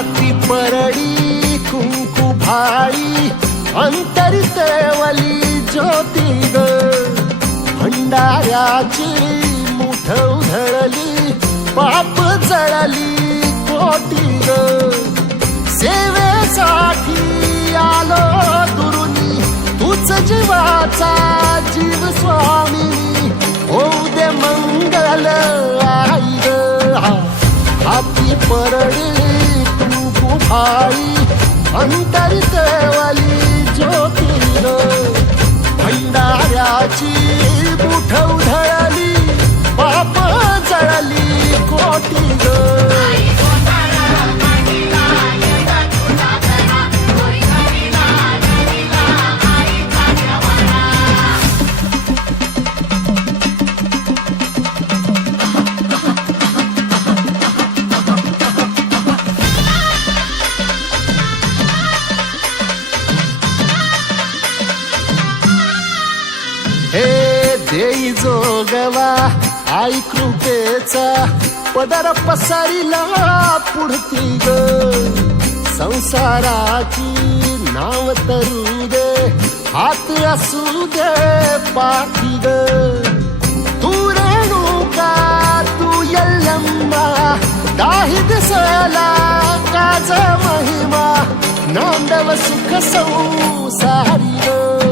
हाती परडी कुंकू भाई अंतरित वली ज्योती ग भंडाऱ्याची मुठ उधळली पाप जळली कोटी ग सेवेसाठी आलो दुरुनी तूच जीवाचा जीव स्वामी होऊ दे मंगल आई ग हाती परडी कुंकू भाई अंतरित वाली ज्योती ग भंडाऱ्याची मुठ उधळली पाप जळली कोटी ग हे देई जोगवा आई कृपेचा पदर पसरिला पुढती ग संसाराची नाव तरू दे हात असू दे पाठी ग तू रेणुका तू यल्लम्मा दाही दिसला काज महिमा नांदव सुख संसारी ग